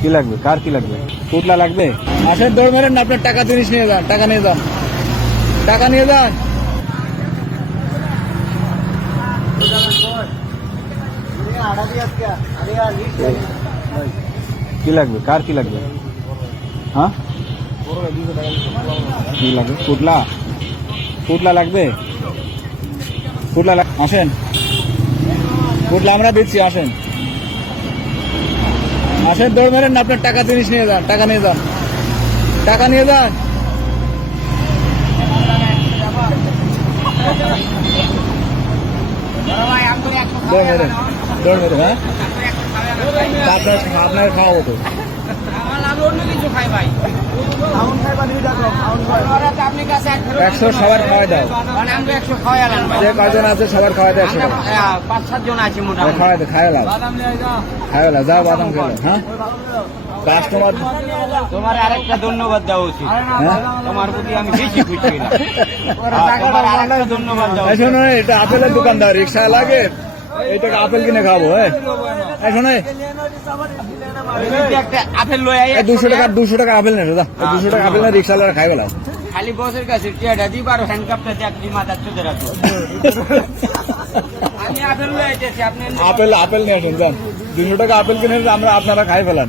কি লাগবে? কার কি লাগবে? পুতলা লাগবে? আসেন দৌড় মেরেন না আপনার টাকা জিনিস নিয়ে যান টাকা নিয়ে যান। টাকা নিয়ে যান। কি লাগবে? কার কি লাগবে? হ্যাঁ? কি লাগবে? পুতলা? পুতলা লাগবে? পুতলা আসেন। পুতলা আমরা দিচ্ছি আসেন। আসেন দৌড় মেরেন না আপনার টাকা জিনিস নিয়ে যান, টাকা নিয়ে যান। টাকা নিয়ে যান। দৌড় মেরেন দৌড় মেরেন হ্যাঁ? আপনার আপনার খাওয়াবো তো অন্য কিছু খাই ভাই। আপনি কাছে এক ফেরত একশো সবার খাওয়াই দাও। মানে একশো খাওয়াই যে কজন আছে সবার খাওয়াই দাও একশো আমরা টাকা। আহ, পাঁচ সাত জন আছি মোটামুটি। খাওয়াই দাও খাওয়াই লাও। খাওয়াই লাও যাও বাদাম খেলো হ্যাঁ? কাস্টমার তোমার আরেকটা ধন্যবাদ দেওয়া উচিত। হ্যাঁ? তোমার প্রতি আমি বেশি খুশি হইলাম তোমার আরেকটা ধন্যবাদ দেওয়া এটা আপেলের দোকানদার রিক্সা লাগে? এইটাকে আপেল কিনে খাব হ্যাঁ এই শোনো দুশো টাকা দুশো টাকা আপেল নেই দাদা। দুশো টাকা আপেল না রিক্সা খাই বেলা খালি বসের কাছে টিয়াটা দিব আর হ্যান্ডকাপটা দেখ দি মাথার চোখে রাখো। আমি আপেল আইতেছি আপনি আপেল আপেল নিয়ে আসুন যান। দুশো টাকা আপেল কিনে আমরা আপনারা খাই ফেলান।